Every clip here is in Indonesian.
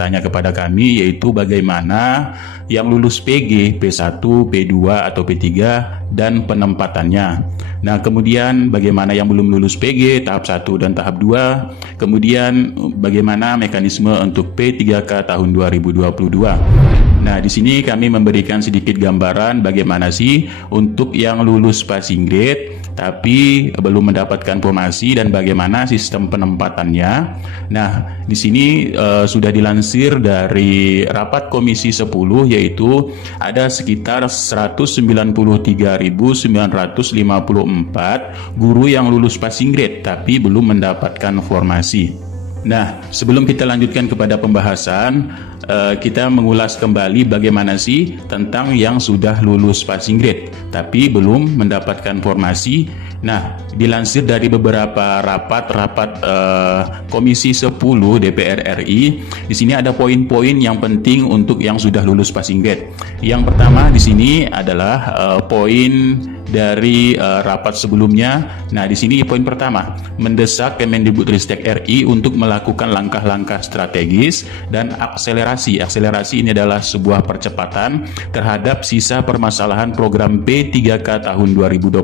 bertanya kepada kami, yaitu bagaimana yang lulus PG, P1, P2 atau P3 dan penempatannya. Nah, kemudian bagaimana yang belum lulus PG tahap 1 dan tahap 2, kemudian bagaimana mekanisme untuk P3K tahun 2022. Nah, di sini kami memberikan sedikit gambaran bagaimana sih untuk yang lulus passing grade tapi belum mendapatkan formasi dan bagaimana sistem penempatannya. Nah, di sini sudah dilansir dari rapat Komisi 10, yaitu ada sekitar 193.954 guru yang lulus passing grade tapi belum mendapatkan formasi. Nah, sebelum kita lanjutkan kepada pembahasan, kita mengulas kembali bagaimana sih tentang yang sudah lulus passing grade tapi belum mendapatkan formasi. Nah, dilansir dari beberapa rapat Komisi 10 DPR RI, di sini ada poin-poin yang penting untuk yang sudah lulus passing grade. Yang pertama di sini adalah poin dari rapat sebelumnya. Nah, di sini poin pertama, mendesak Kemendikbudristek RI untuk melakukan langkah-langkah strategis dan akselerasi. Akselerasi ini adalah sebuah percepatan terhadap sisa permasalahan program P3K tahun 2021.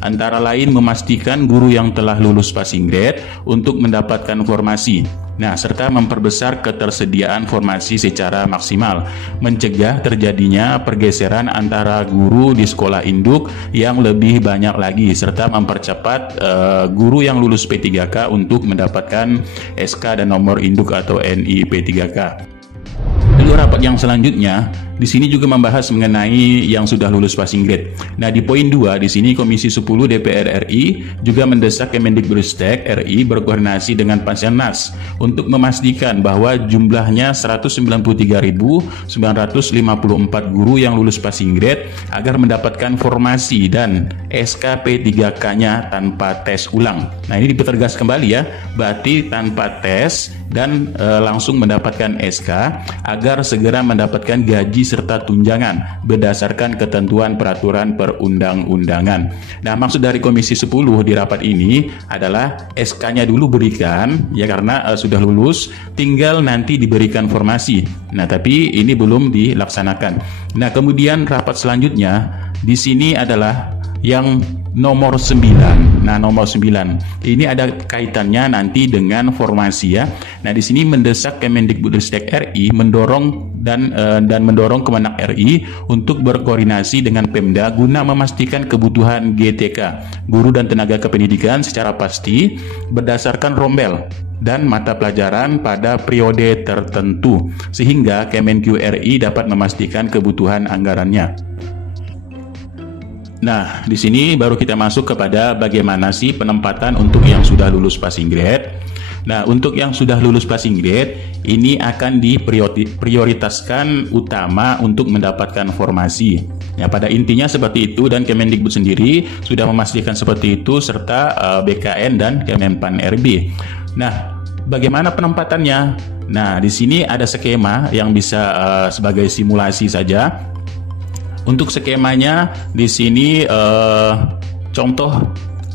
Antara lain memastikan guru yang telah lulus passing grade untuk mendapatkan formasi. Nah, serta memperbesar ketersediaan formasi secara maksimal, mencegah terjadinya pergeseran antara guru di sekolah induk yang lebih banyak lagi, serta mempercepat guru yang lulus P3K untuk mendapatkan SK dan nomor induk atau NI P3K. Lalu rapat yang selanjutnya di sini juga membahas mengenai yang sudah lulus passing grade. Nah, di poin 2 di sini Komisi 10 DPR RI juga mendesak Kemendikbudristek RI berkoordinasi dengan Panselnas untuk memastikan bahwa jumlahnya 193.954 guru yang lulus passing grade agar mendapatkan formasi dan SK P3K-nya tanpa tes ulang. Nah, ini dipertegas kembali ya, berarti tanpa tes dan langsung mendapatkan SK agar segera mendapatkan gaji serta tunjangan berdasarkan ketentuan peraturan perundang-undangan. Nah, maksud dari Komisi 10 di rapat ini adalah SK-nya dulu berikan ya, karena sudah lulus, tinggal nanti diberikan formasi. Nah, tapi ini belum dilaksanakan. Nah, kemudian rapat selanjutnya di sini adalah yang nomor 9. Nah, nomor 9 ini ada kaitannya nanti dengan formasi ya. Nah, di sini mendesak Kemendikbudristek RI mendorong dan mendorong Kemenak RI untuk berkoordinasi dengan Pemda guna memastikan kebutuhan GTK, guru dan tenaga kependidikan secara pasti berdasarkan rombel dan mata pelajaran pada periode tertentu, sehingga Kemenq RI dapat memastikan kebutuhan anggarannya. Nah, di sini baru kita masuk kepada bagaimana sih penempatan untuk yang sudah lulus passing grade. Nah, untuk yang sudah lulus passing grade, ini akan diprioritaskan utama untuk mendapatkan formasi. Ya, pada intinya seperti itu, dan Kemendikbud sendiri sudah memastikan seperti itu, serta BKN dan Kemenpan RB. Nah, bagaimana penempatannya? Nah, di sini ada skema yang bisa sebagai simulasi saja. Untuk skemanya di sini contoh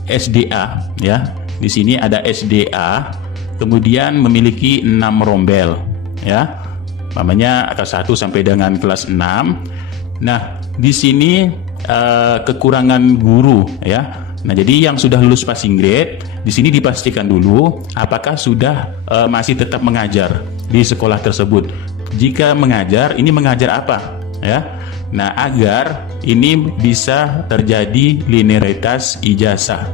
SDA ya. Di sini ada SDA, kemudian memiliki 6 rombel ya. Namanya kelas 1 sampai dengan kelas 6. Nah, di sini kekurangan guru ya. Nah, jadi yang sudah lulus passing grade di sini dipastikan dulu apakah sudah masih tetap mengajar di sekolah tersebut. Jika mengajar, ini mengajar apa ya? Nah, agar ini bisa terjadi linearitas ijazah.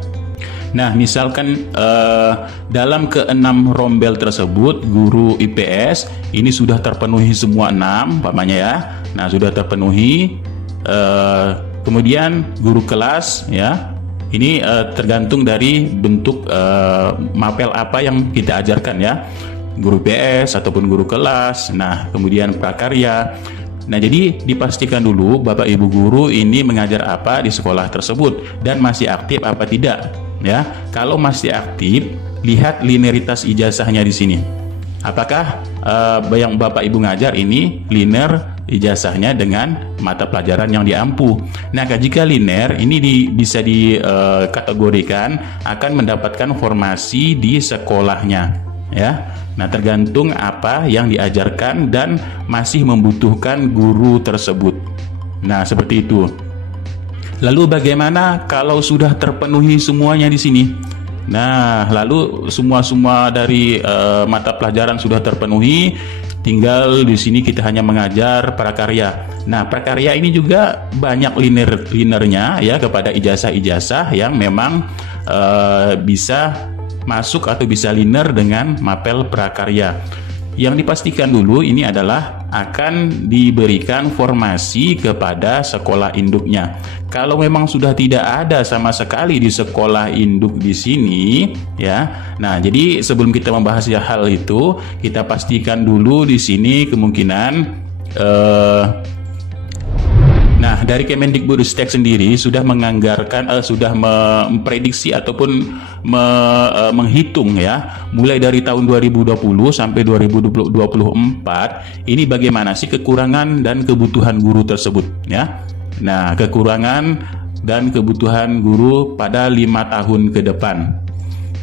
Nah, misalkan dalam ke-6 rombel tersebut guru IPS ini sudah terpenuhi semua 6 umpamanya ya. Nah, sudah terpenuhi. Kemudian guru kelas ya. Ini tergantung dari bentuk mapel apa yang kita ajarkan ya. Guru IPS ataupun guru kelas. Nah, kemudian prakarya. Nah, jadi dipastikan dulu Bapak Ibu guru ini mengajar apa di sekolah tersebut dan masih aktif apa tidak ya. Kalau masih aktif, lihat linearitas ijazahnya di sini. Apakah yang Bapak Ibu ngajar ini linear ijazahnya dengan mata pelajaran yang diampu. Nah, jika linear ini bisa dikategorikan akan mendapatkan formasi di sekolahnya ya. Nah, tergantung apa yang diajarkan dan masih membutuhkan guru tersebut. Nah, seperti itu. Lalu bagaimana kalau sudah terpenuhi semuanya di sini? Nah, lalu semua dari mata pelajaran sudah terpenuhi, tinggal di sini kita hanya mengajar prakarya. Nah, prakarya ini juga banyak linernya ya kepada ijazah-ijazah yang memang bisa masuk atau bisa liner dengan mapel prakarya. Yang dipastikan dulu ini adalah akan diberikan formasi kepada sekolah induknya. Kalau memang sudah tidak ada sama sekali di sekolah induk di sini, ya. Nah, jadi sebelum kita membahas hal itu, kita pastikan dulu di sini kemungkinan nah, dari Kemendikbudristek sendiri sudah menganggarkan, sudah memprediksi ataupun menghitung ya, mulai dari tahun 2020 sampai 2024, ini bagaimana sih kekurangan dan kebutuhan guru tersebut ya. Nah, kekurangan dan kebutuhan guru pada 5 tahun ke depan.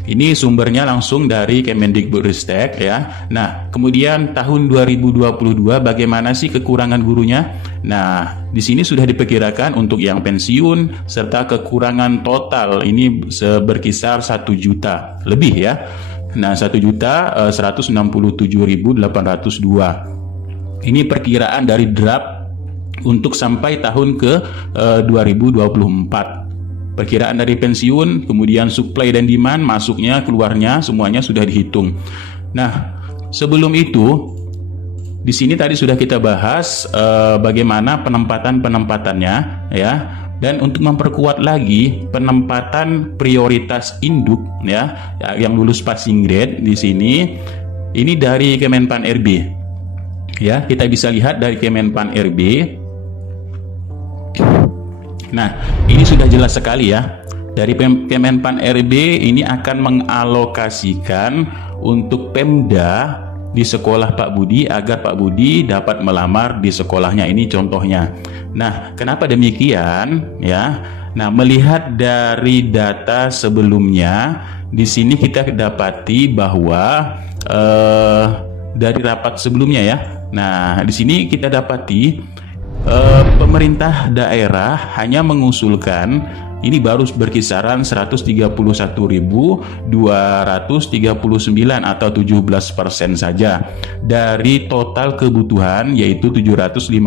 Ini sumbernya langsung dari Kemendikbudristek ya. Nah, kemudian tahun 2022 bagaimana sih kekurangan gurunya? Nah, di sini sudah diperkirakan untuk yang pensiun serta kekurangan total ini berkisar 1 juta lebih ya. Nah, 1.167.802. Ini perkiraan dari draft untuk sampai tahun ke 2024. Perkiraan dari pensiun, kemudian supply dan demand, masuknya, keluarnya, semuanya sudah dihitung. Nah, sebelum itu, di sini tadi sudah kita bahas bagaimana penempatannya, ya. Dan untuk memperkuat lagi penempatan prioritas induk, ya, yang lulus passing grade di sini, ini dari Kemenpan RB, ya. Kita bisa lihat dari Kemenpan RB. Nah, ini sudah jelas sekali ya. Dari Kemenpan RB ini akan mengalokasikan untuk Pemda di sekolah Pak Budi agar Pak Budi dapat melamar di sekolahnya. Ini contohnya. Nah, kenapa demikian ya? Nah, melihat dari data sebelumnya, di sini kita dapati bahwa dari rapat sebelumnya ya. Nah, di sini kita dapati pemerintah daerah hanya mengusulkan ini baru berkisaran 131.239 atau 17% saja dari total kebutuhan, yaitu 758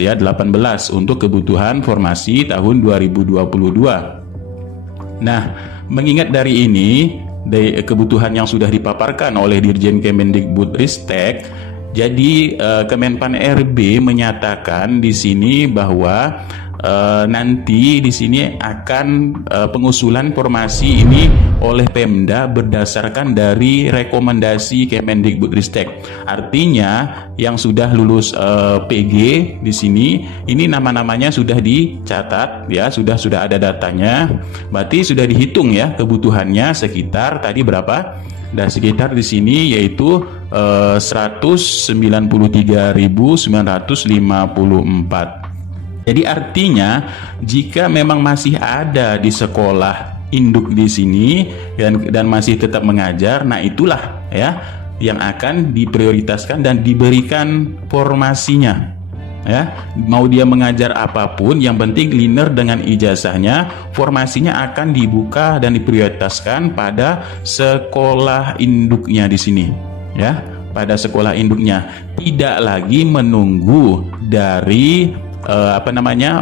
ya 18 untuk kebutuhan formasi tahun 2022. Nah, mengingat dari ini kebutuhan yang sudah dipaparkan oleh Dirjen Kemendikbudristek, jadi Kemenpan RB menyatakan di sini bahwa nanti di sini akan pengusulan formasi ini oleh Pemda berdasarkan dari rekomendasi Kemendikbudristek. Artinya yang sudah lulus PG di sini ini nama-namanya sudah dicatat ya, sudah ada datanya. Berarti sudah dihitung ya kebutuhannya sekitar tadi berapa? Dan sekitar di sini yaitu 193.954. Jadi artinya jika memang masih ada di sekolah induk di sini dan masih tetap mengajar, nah itulah ya yang akan diprioritaskan dan diberikan formasinya. Ya, mau dia mengajar apapun, yang penting liner dengan ijazahnya, formasinya akan dibuka dan diprioritaskan pada sekolah induknya di sini, ya, pada sekolah induknya, tidak lagi menunggu dari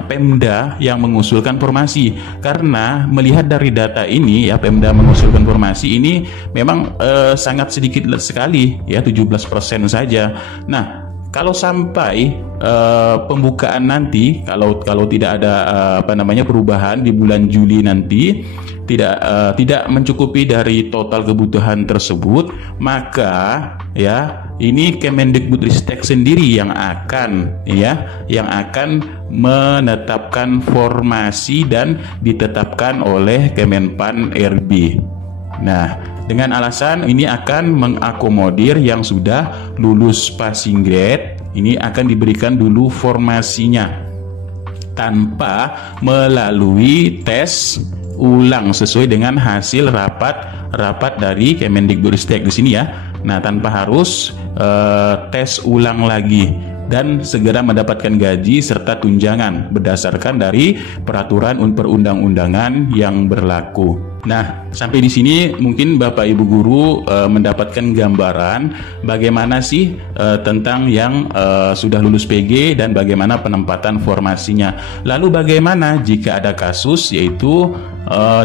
Pemda yang mengusulkan formasi. Karena melihat dari data ini ya, Pemda mengusulkan formasi ini memang sangat sedikit sekali ya, 17% saja. Nah, kalau sampai pembukaan nanti, kalau tidak ada perubahan di bulan Juli nanti, tidak mencukupi dari total kebutuhan tersebut, maka ya ini Kemendikbudristek sendiri yang akan menetapkan formasi dan ditetapkan oleh Kemenpan RB. Nah, dengan alasan ini akan mengakomodir yang sudah lulus passing grade, ini akan diberikan dulu formasinya tanpa melalui tes ulang sesuai dengan hasil rapat dari Kemendikbudristek di sini ya. Nah, tanpa harus tes ulang lagi dan segera mendapatkan gaji serta tunjangan berdasarkan dari peraturan perundang-undangan yang berlaku. Nah, sampai di sini mungkin Bapak Ibu guru mendapatkan gambaran bagaimana sih tentang yang sudah lulus PG dan bagaimana penempatan formasinya. Lalu bagaimana jika ada kasus, yaitu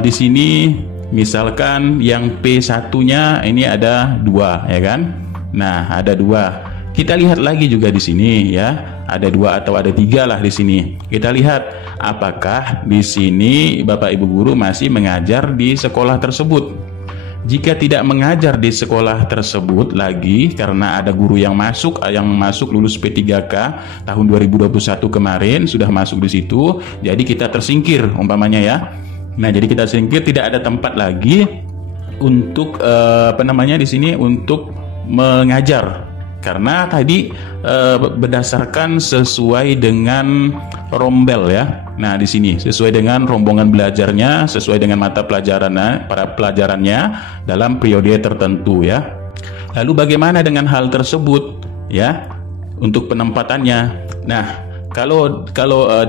di sini misalkan yang P1-nya ini ada 2 ya kan? Nah, ada 2. Kita lihat lagi juga di sini ya, ada 2 atau ada 3 lah di sini. Kita lihat apakah di sini Bapak Ibu guru masih mengajar di sekolah tersebut. Jika tidak mengajar di sekolah tersebut lagi karena ada guru yang masuk lulus P3K tahun 2021 kemarin sudah masuk di situ, jadi kita tersingkir umpamanya ya. Nah, jadi kita tersingkir, tidak ada tempat lagi untuk di sini untuk mengajar. Karena tadi berdasarkan sesuai dengan rombel ya. Nah, di sini sesuai dengan rombongan belajarnya, sesuai dengan mata pelajarannya, para pelajarannya dalam periode tertentu ya. Lalu bagaimana dengan hal tersebut ya untuk penempatannya? Nah, kalau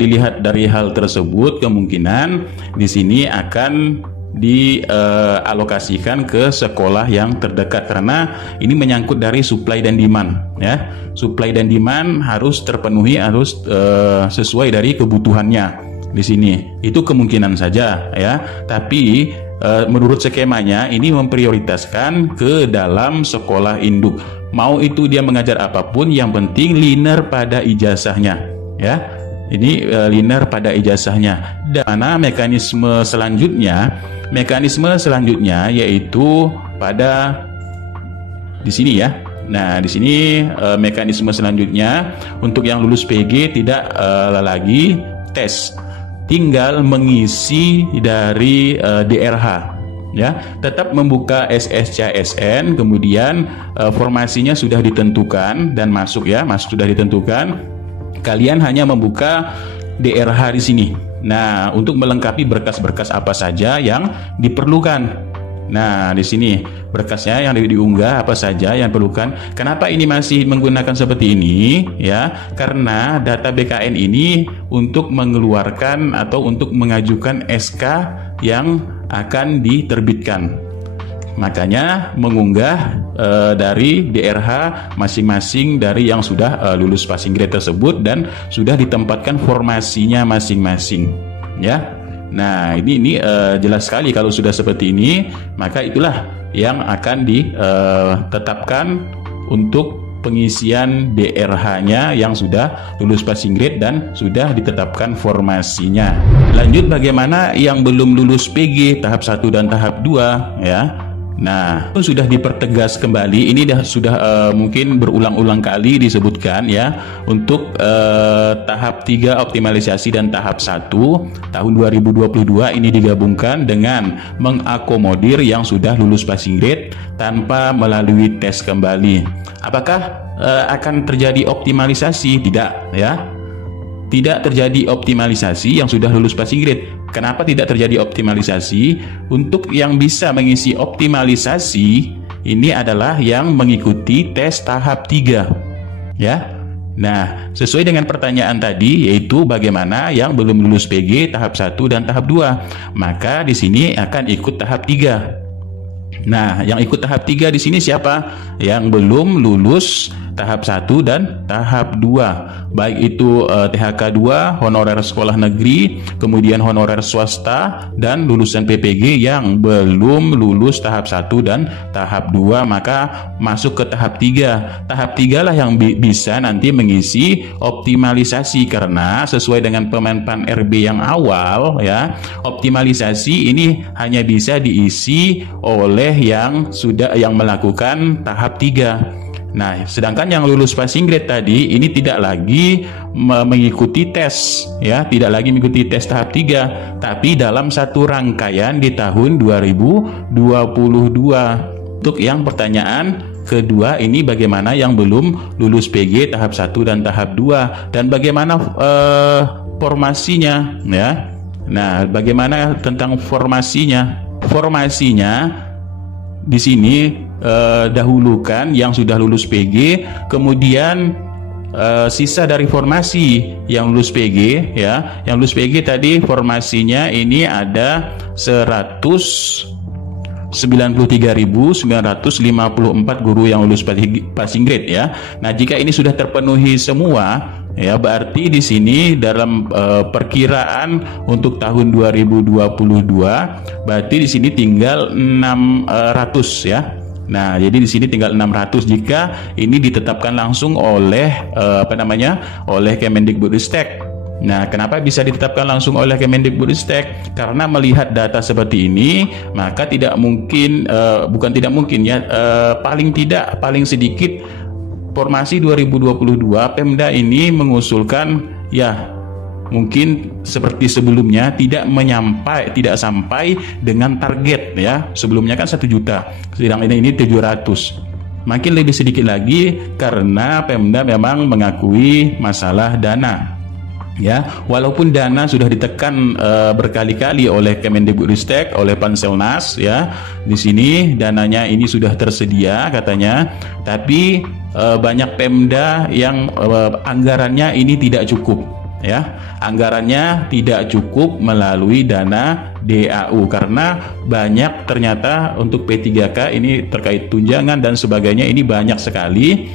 dilihat dari hal tersebut, kemungkinan di sini akan dialokasikan ke sekolah yang terdekat karena ini menyangkut dari supply dan demand ya. Supply dan demand harus terpenuhi, harus sesuai dari kebutuhannya di sini. Itu kemungkinan saja ya. Tapi menurut skemanya ini memprioritaskan ke dalam sekolah induk. Mau itu dia mengajar apapun, yang penting linear pada ijazahnya ya. Ini linear pada ijazahnya. Dan mana mekanisme selanjutnya yaitu pada di sini ya. Nah, di sini mekanisme selanjutnya untuk yang lulus PG tidak lagi tes, tinggal mengisi dari DRH ya. Tetap membuka SSCSN, kemudian formasinya sudah ditentukan dan masuk sudah ditentukan. Kalian hanya membuka DRH di sini. Nah, untuk melengkapi berkas-berkas apa saja yang diperlukan. Nah, di sini berkasnya yang diunggah apa saja yang diperlukan. Kenapa ini masih menggunakan seperti ini? Ya, karena data BKN ini untuk mengeluarkan atau untuk mengajukan SK yang akan diterbitkan. Makanya mengunggah dari DRH masing-masing dari yang sudah lulus passing grade tersebut dan sudah ditempatkan formasinya masing-masing ya. Nah, ini jelas sekali kalau sudah seperti ini, maka itulah yang akan ditetapkan untuk pengisian DRH-nya yang sudah lulus passing grade dan sudah ditetapkan formasinya. Lanjut, bagaimana yang belum lulus PG tahap 1 dan tahap 2 ya. Nah, itu sudah dipertegas kembali. Ini sudah mungkin berulang-ulang kali disebutkan ya. Untuk tahap 3 optimalisasi dan tahap 1 tahun 2022 ini digabungkan dengan mengakomodir yang sudah lulus passing grade tanpa melalui tes kembali. Apakah akan terjadi optimalisasi? Tidak ya. Tidak terjadi optimalisasi yang sudah lulus passing grade. Kenapa tidak terjadi optimalisasi? Untuk yang bisa mengisi optimalisasi ini adalah yang mengikuti tes tahap 3 ya. Nah, sesuai dengan pertanyaan tadi, yaitu bagaimana yang belum lulus PG tahap 1 dan tahap 2, maka di sini akan ikut tahap 3. Nah, yang ikut tahap 3 di sini siapa? Yang belum lulus tahap 1 dan tahap 2. Baik itu THK 2, honorer sekolah negeri, kemudian honorer swasta, dan lulusan PPG yang belum lulus tahap 1 dan tahap 2, maka masuk ke tahap 3. Tahap 3 lah yang bisa nanti mengisi optimalisasi, karena sesuai dengan Pemenpan RB yang awal ya, optimalisasi ini hanya bisa diisi oleh yang melakukan tahap 3. Nah, sedangkan yang lulus passing grade tadi ini tidak lagi mengikuti tes ya, tidak lagi mengikuti tes tahap 3, tapi dalam satu rangkaian di tahun 2022. Untuk yang pertanyaan kedua ini, bagaimana yang belum lulus PG tahap 1 dan tahap 2, dan bagaimana formasinya ya. Nah, bagaimana tentang formasinya? Formasinya di sini dahulukan yang sudah lulus PG, kemudian sisa dari formasi yang lulus PG, ya. Yang lulus PG tadi formasinya ini ada 193.954 guru yang lulus passing grade, ya. Nah, jika ini sudah terpenuhi semua, ya, berarti di sini dalam perkiraan untuk tahun 2022 berarti di sini tinggal 600, ya. Nah, jadi di sini tinggal 600 jika ini ditetapkan langsung oleh oleh Kemendikbudristek. Nah, kenapa bisa ditetapkan langsung oleh Kemendikbudristek? Karena melihat data seperti ini, maka tidak mungkin, bukan tidak mungkin, ya, paling sedikit formasi 2022 Pemda ini mengusulkan, ya, mungkin seperti sebelumnya tidak sampai dengan target, ya. Sebelumnya kan 1 juta, sedang ini 700. Makin lebih sedikit lagi karena Pemda memang mengakui masalah dana, ya. Walaupun dana sudah ditekan berkali-kali oleh Kemendikbudristek, oleh Panselnas, ya. Di sini dananya ini sudah tersedia katanya, tapi banyak Pemda yang anggarannya ini tidak cukup, ya. Anggarannya tidak cukup melalui dana DAU karena banyak ternyata untuk P3K ini terkait tunjangan dan sebagainya ini banyak sekali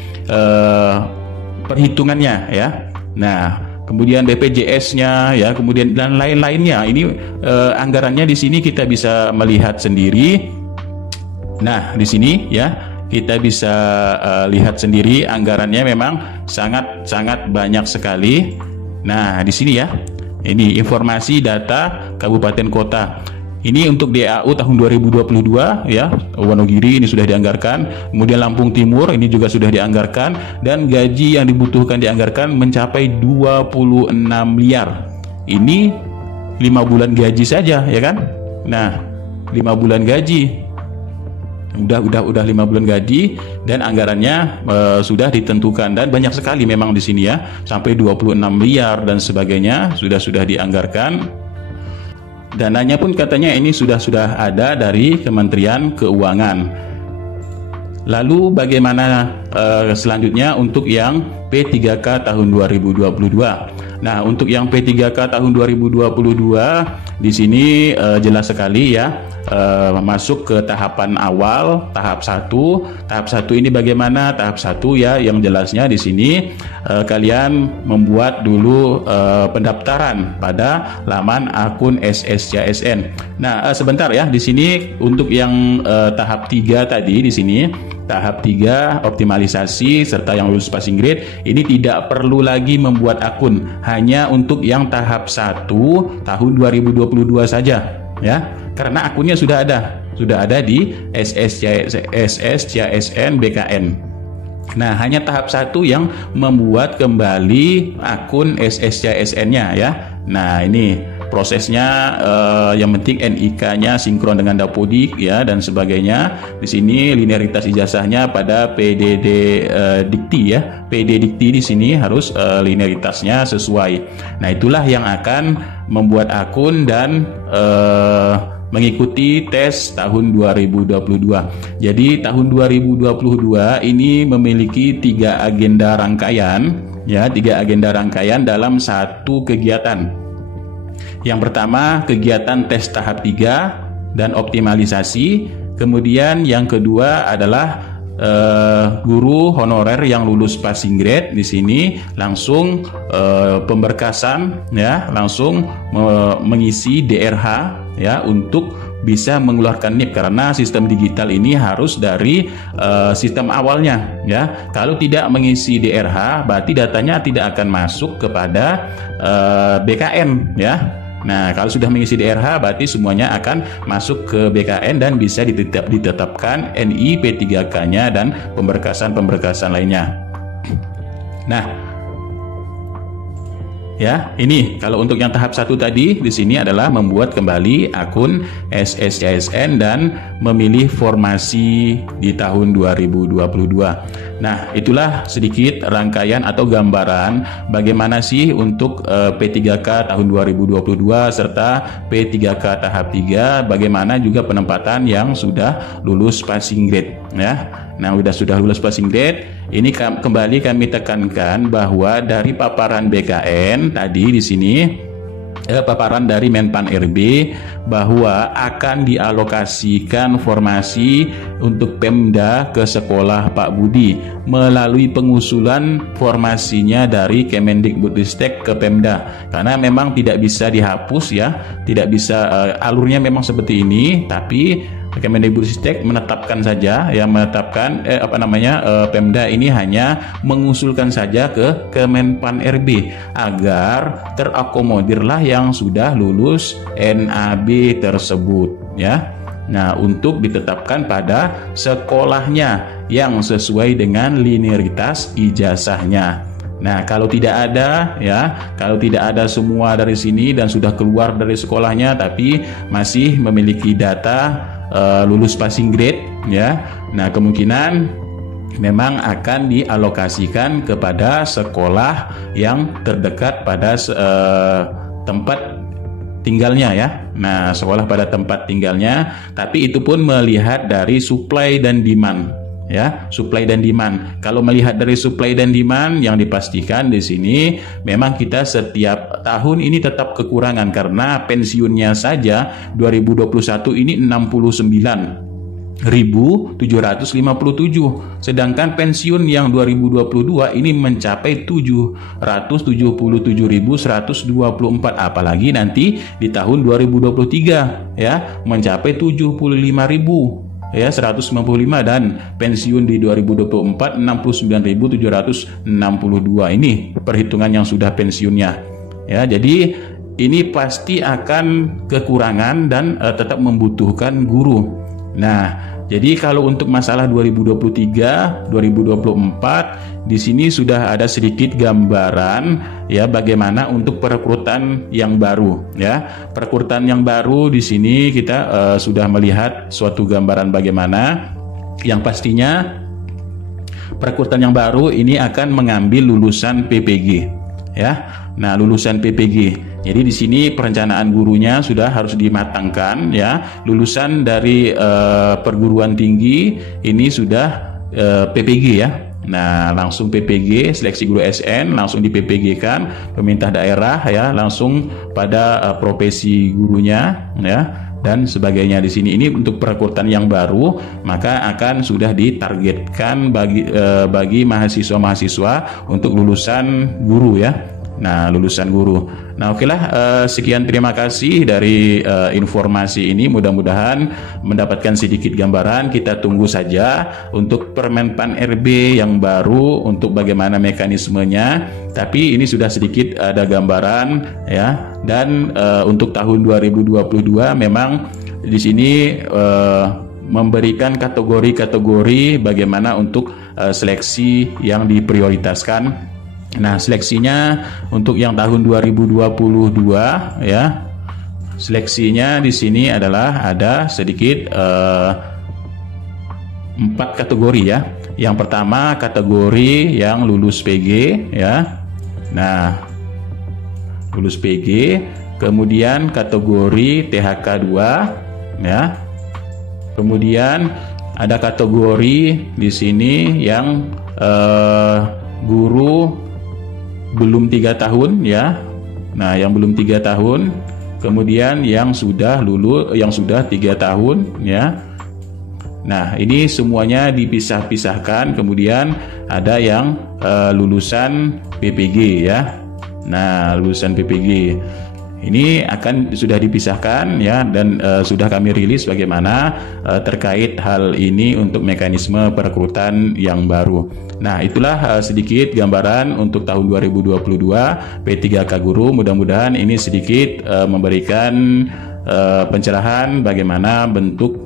perhitungannya, ya. Nah, kemudian BPJS-nya, ya, kemudian dan lain-lainnya. Ini anggarannya di sini kita bisa melihat sendiri. Nah, di sini, ya, kita bisa lihat sendiri anggarannya memang sangat banyak sekali. Nah, di sini, ya, ini informasi data kabupaten kota. Ini untuk DAU tahun 2022, ya. Wonogiri ini sudah dianggarkan, kemudian Lampung Timur ini juga sudah dianggarkan, dan gaji yang dibutuhkan dianggarkan mencapai 26 miliar. Ini 5 bulan gaji saja, ya kan? Nah, 5 bulan gaji. Udah 5 bulan gaji dan anggarannya sudah ditentukan, dan banyak sekali memang di sini, ya, sampai 26 miliar dan sebagainya sudah dianggarkan. Dananya pun katanya ini sudah ada dari Kementerian Keuangan. Lalu bagaimana selanjutnya untuk yang P3K tahun 2022? Nah, untuk yang P3K tahun 2022 di sini jelas sekali, ya, masuk ke tahapan awal, tahap 1. Tahap 1 ini bagaimana? Tahap 1, ya, yang jelasnya di sini kalian membuat dulu pendaftaran pada laman akun SSCASN. Nah, sebentar, ya, di sini untuk yang tahap 3 tadi di sini, tahap 3 optimalisasi serta yang lulus passing grade ini tidak perlu lagi membuat akun, hanya untuk yang tahap 1 tahun 2022 saja, ya. Karena akunnya sudah ada di SSCASN BKN. Nah, hanya tahap 1 yang membuat kembali akun SSCASN-nya, ya. Nah, ini prosesnya, yang penting NIK-nya sinkron dengan Dapodik, ya, dan sebagainya. Di sini linearitas ijazahnya pada PDD Dikti, ya. PD Dikti di sini harus linearitasnya sesuai. Nah, itulah yang akan membuat akun dan mengikuti tes tahun 2022. Jadi tahun 2022 ini memiliki 3 agenda rangkaian, ya, 3 agenda rangkaian dalam satu kegiatan. Yang pertama kegiatan tes tahap 3 dan optimalisasi. Kemudian yang kedua adalah guru honorer yang lulus passing grade. Di sini langsung pemberkasan, ya, langsung mengisi DRH, ya, untuk bisa mengeluarkan NIP karena sistem digital ini harus dari sistem awalnya, ya. Kalau tidak mengisi DRH berarti datanya tidak akan masuk kepada BKN, ya. Nah, kalau sudah mengisi DRH berarti semuanya akan masuk ke BKN dan bisa ditetapkan NI P3K-nya dan pemberkasan lainnya. Nah, ya, ini kalau untuk yang tahap 1 tadi di sini adalah membuat kembali akun SSCASN dan memilih formasi di tahun 2022. Nah, itulah sedikit rangkaian atau gambaran bagaimana sih untuk P3K tahun 2022 serta P3K tahap 3, bagaimana juga penempatan yang sudah lulus passing grade ya. Nah, sudah lulus passing grade, ini kembali kami tekankan bahwa dari paparan BKN tadi di sini paparan dari Menpan RB bahwa akan dialokasikan formasi untuk Pemda ke sekolah Pak Budi melalui pengusulan formasinya dari Kemendikbudristek ke Pemda, karena memang tidak bisa dihapus ya, tidak bisa alurnya memang seperti ini, tapi Kemendikbudristek menetapkan saja ya, menetapkan Pemda ini hanya mengusulkan saja ke Kemenpan RB agar terakomodirlah yang sudah lulus NAB tersebut ya. Nah, untuk ditetapkan pada sekolahnya yang sesuai dengan linearitas ijazahnya. Nah, kalau tidak ada ya, kalau tidak ada semua dari sini dan sudah keluar dari sekolahnya tapi masih memiliki data lulus passing grade ya. Nah, kemungkinan memang akan dialokasikan kepada sekolah yang terdekat pada tempat tinggalnya ya. Nah, sekolah pada tempat tinggalnya, tapi itu pun melihat dari supply dan demand ya, supply dan demand. Kalau melihat dari supply dan demand, yang dipastikan di sini memang kita setiap tahun ini tetap kekurangan karena pensiunnya saja 2021 ini 69.757, sedangkan pensiun yang 2022 ini mencapai 777.124, apalagi nanti di tahun 2023 ya mencapai 75.195 dan pensiun di 2024 69.762. Ini perhitungan yang sudah pensiunnya ya. Jadi ini pasti akan kekurangan dan tetap membutuhkan guru. Nah, jadi kalau untuk masalah 2023, 2024 di sini sudah ada sedikit gambaran ya bagaimana untuk perekrutan yang baru ya. Perekrutan yang baru di sini kita sudah melihat suatu gambaran bagaimana yang pastinya perekrutan yang baru ini akan mengambil lulusan PPG ya. Nah, lulusan PPG. Jadi di sini perencanaan gurunya sudah harus dimatangkan ya. Lulusan dari perguruan tinggi ini sudah PPG ya. Nah, langsung PPG, seleksi guru SN langsung di PPG kan, pemerintah daerah ya, langsung pada profesi gurunya ya dan sebagainya. Di sini ini untuk perekrutan yang baru, maka akan sudah ditargetkan bagi mahasiswa-mahasiswa untuk lulusan guru ya. Nah, lulusan guru. Nah, okelah, sekian terima kasih dari informasi ini. Mudah-mudahan mendapatkan sedikit gambaran. Kita tunggu saja untuk Permenpan RB yang baru untuk bagaimana mekanismenya. Tapi ini sudah sedikit ada gambaran ya. Dan untuk tahun 2022 memang di sini memberikan kategori-kategori bagaimana untuk seleksi yang diprioritaskan. Nah, seleksinya untuk yang tahun 2022 ya. Seleksinya di sini adalah ada sedikit 4 kategori ya. Yang pertama kategori yang lulus PG ya. Nah, lulus PG, kemudian kategori THK 2 ya. Kemudian ada kategori di sini yang guru belum 3 tahun ya. Nah, yang belum 3 tahun, kemudian yang sudah lulus, yang sudah 3 tahun ya. Nah, ini semuanya dipisah-pisahkan. Kemudian ada yang lulusan PPG ya. Nah, lulusan PPG ini akan sudah dipisahkan ya, dan sudah kami rilis bagaimana terkait hal ini untuk mekanisme perekrutan yang baru. Nah, itulah sedikit gambaran untuk tahun 2022 P3K Guru. Mudah-mudahan ini sedikit memberikan pencerahan bagaimana bentuk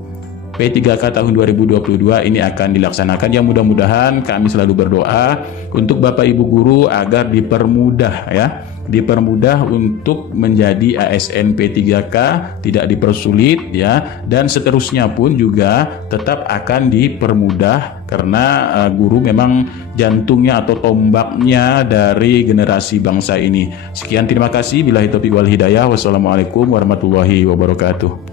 P3K tahun 2022 ini akan dilaksanakan. Yang mudah-mudahan kami selalu berdoa untuk Bapak Ibu guru agar dipermudah ya, dipermudah untuk menjadi ASN P3K, tidak dipersulit ya, dan seterusnya pun juga tetap akan dipermudah karena guru memang jantungnya atau tombaknya dari generasi bangsa ini. Sekian, terima kasih. Billahi taufiq wal hidayah. Wassalamualaikum warahmatullahi wabarakatuh.